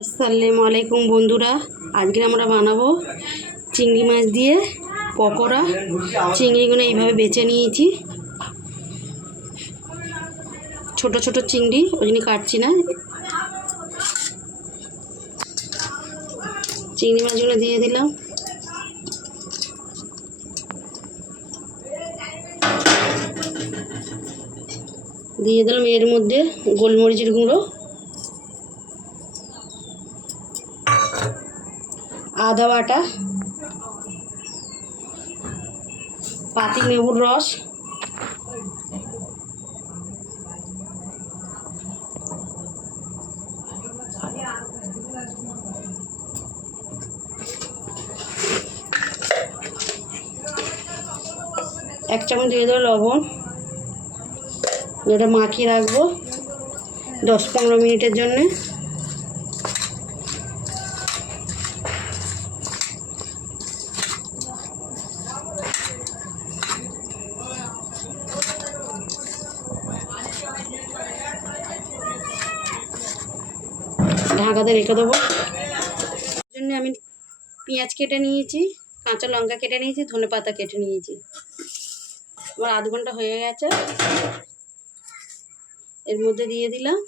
আসসালামু আলাইকুম বন্ধুরা, আজকে আমরা বানাবো চিংড়ি মাছ দিয়ে পকোড়া। চিংড়িগুলো এইভাবে বেছে নিয়েছি, ছোট ছোট চিংড়ি, ওই জন্য কাটছি না। চিংড়ি মাছগুলো দিয়ে দিলাম, এর মধ্যে গোলমরিচের গুঁড়ো, আদা বাটা, পাতি লেবুর রস, এক চামচ দিয়ে দেবো লবণ। যেটা মাখিয়ে রাখবো 10-15 মিনিটের জন্যে। ঢাকাতে রেখে দেবো। জন্য আমি পেঁয়াজ কেটে নিয়েছি, কাঁচা লঙ্কা কেটে নিয়েছি, ধনেপাতা কেটে নিয়েছি। আমার আধ ঘন্টা হয়ে গেছে। এর মধ্যে দিয়ে দিলাম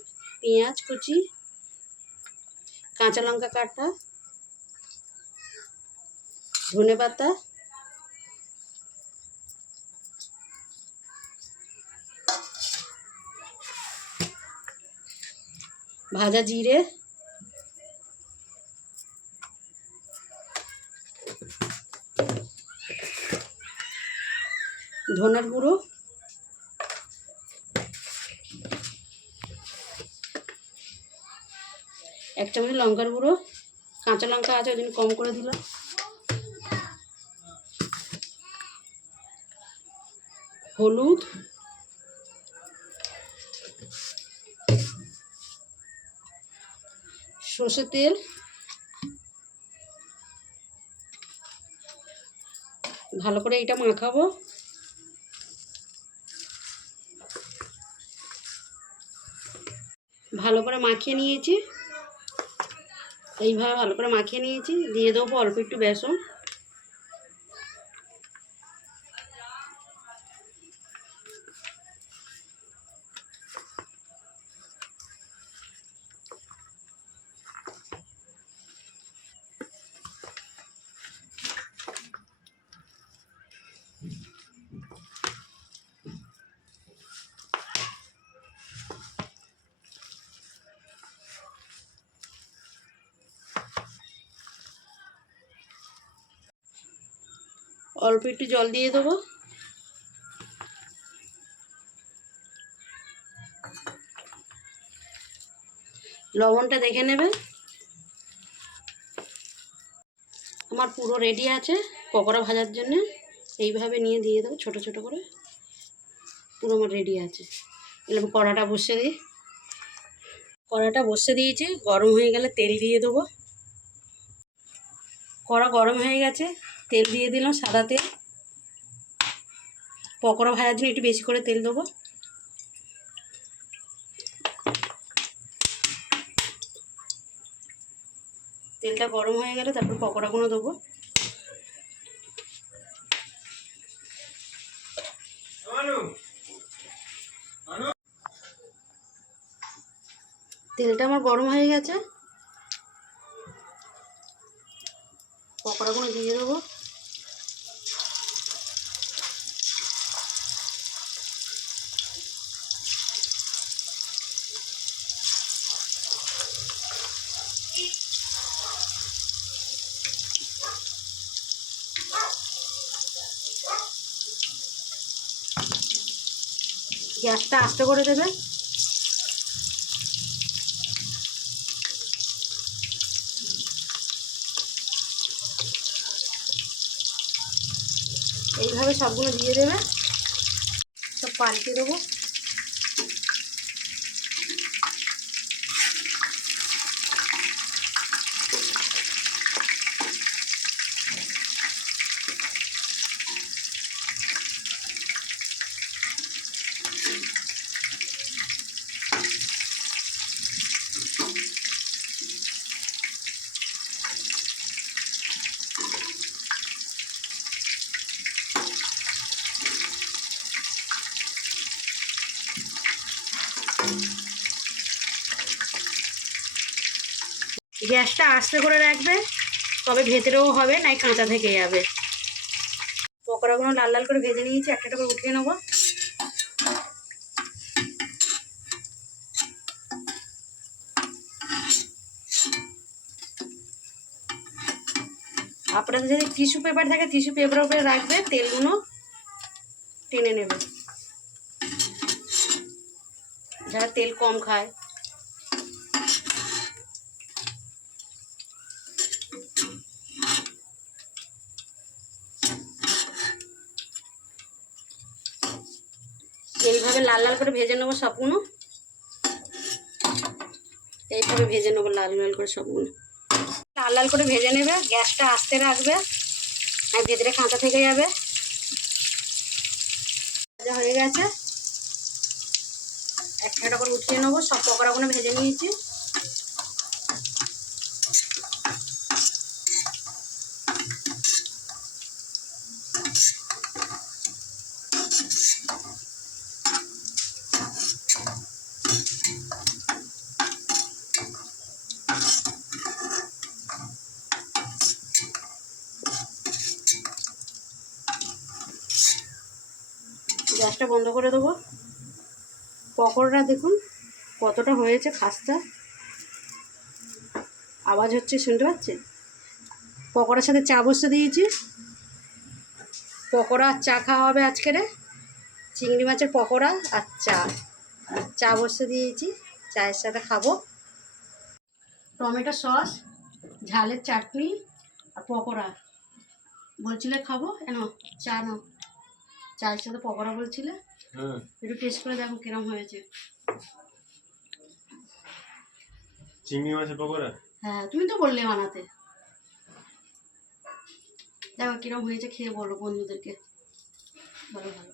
পেঁয়াজ কুচি, কাঁচা লঙ্কা কাটা, ধনেপাতা, ভাজা জিরে, ধনের গুঁড়ো, এক চামচ লঙ্কার গুঁড়ো, কাঁচা লঙ্কা আছে ওই জন্য কম করে দিলাম, হলুদ, সর্ষের তেল, ভালো করে এটা মাখাবো। ভালো করে মাখিয়ে নিয়েছি, এইভাবে ভালো করে মাখিয়ে নিয়েছি। দিয়ে দেবো অল্প একটু বেসন, অল্প একটু জল দিয়ে দেবো। লবণটা দেখে নেবে। আমার পুরো রেডি আছে পকোড়া ভাজার জন্য। এইভাবে নিয়ে দিয়ে দেবো ছোট ছোট করে। পুরো আমার রেডি আছে। এবার কড়াটা বসিয়ে দিই। কড়াটা বসিয়ে দিয়েছি, গরম হয়ে গেলে তেল দিয়ে দেবো। কড়া গরম হয়ে গেছে, তেল দিয়ে দিলাম, সাদা তেল। পকোড়া ভাজার জন্য একটু বেশি করে তেল দেবো। তেলটা গরম হয়ে গেলে তারপর পকোড়াগুলো দেবো। তেলটা আমার গরম হয়ে গেছে, পকোড়াগুলো দিয়ে দেবো। গ্যাসটা আস্তে করে দেবে। এইভাবে সবগুলো দিয়ে দেবে, সব পাল্টে দেবো। গ্যাসটা আস্তে করে রাখবে, তবে ভেতরেও হবে, নাই কাঁচা থেকে যাবে। পকোড়াগুলো লাল লাল করে ভেজে নিয়েছি, একটা একটা করে উঠিয়ে নেবো। আপনাদের যদি টিস্যু পেপার থাকে টিস্যু পেপারের উপরে রাখবে, তেলগুলো টেনে নেবে, যারা তেল কম খায়। এইভাবে লাল লাল করে ভেজে নেবো সবগুলো, এইভাবে ভেজে নেবো লাল লাল করে সবগুলো। লাল লাল করে ভেজে নেবে, গ্যাসটা আস্তে রাখবে, আর ভেতরে কাঁচা থেকে যাবে। ভাজা হয়ে গেছে, একটা একটা করে উঠিয়ে নেবো। সব পকোড়াগুলো ভেজে নিয়েছি। গ্যাসটা বন্ধ করে দেবো। পকোড়াটা দেখুন কতটা হয়েছে, খাস্তা আওয়াজ হচ্ছে, শুনতে পাচ্ছেন? পকোড়ার সাথে চা বসতে দিয়েছি, পকোড়া আর চা খাওয়া হবে আজকের। চিংড়ি মাছের পকোড়া আর চা বসতে দিয়েছি, চায়ের সাথে খাবো। টমেটো সস, ঝালের চাটনি আর পকোড়া। বলছিলে খাবো, এনো চা নাও, চায়ের সাথে পকোড়া বলছিলে, একটু টেস্ট করে দেখো কিরম হয়েছে। চিংড়ি মাছের পকোড়া? হ্যাঁ, তুমি তো বললে বানাতে। দেখো কিরম হয়েছে, খেয়ে বলো বন্ধুদেরকে। ভালো ভালো।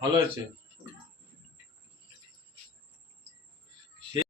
ভালো আছে।